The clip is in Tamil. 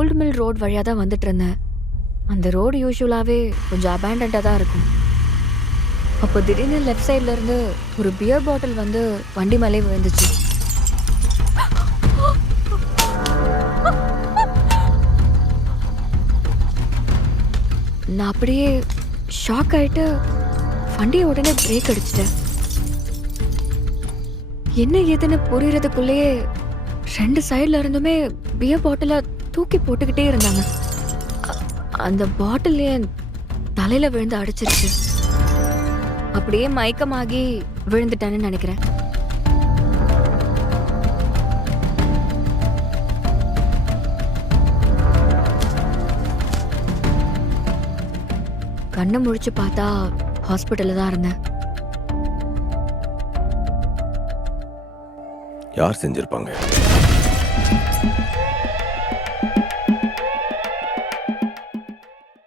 கோல்டு மில் ரோடு வழியாக தான் வந்துட்டு இருந்தேன். அந்த ரோடு யூஸ்வலாகவே கொஞ்சம் அபேண்டண்டாக தான் இருக்கும். அப்போ திடீர்னு லெஃப்ட் சைடில் இருந்து ஒரு பியர் பாட்டில் வந்து வண்டி மேலே விழுந்துச்சு. நான் அப்படியே ஷாக் ஆகிட்டு வண்டியை உடனே பிரேக் அடிச்சிட்டேன். என்ன ஏதுன்னு புரியறதுக்குள்ளேயே 2 சைடில் இருந்துமே பியர் பாட்டிலை தூக்கி போட்டுக்கிட்டே இருந்தாங்க. அந்த பாட்டில் என் தலையில விழுந்து அடிச்சிருச்சு. அப்படியே மயக்கமாகி விழுந்துட்டான்னு நினைக்கிறேன். கண்ணை முழிச்சு பார்த்தா ஹாஸ்பிட்டல்ல தான் இருந்தேன். யார் செஞ்சிருப்பாங்க?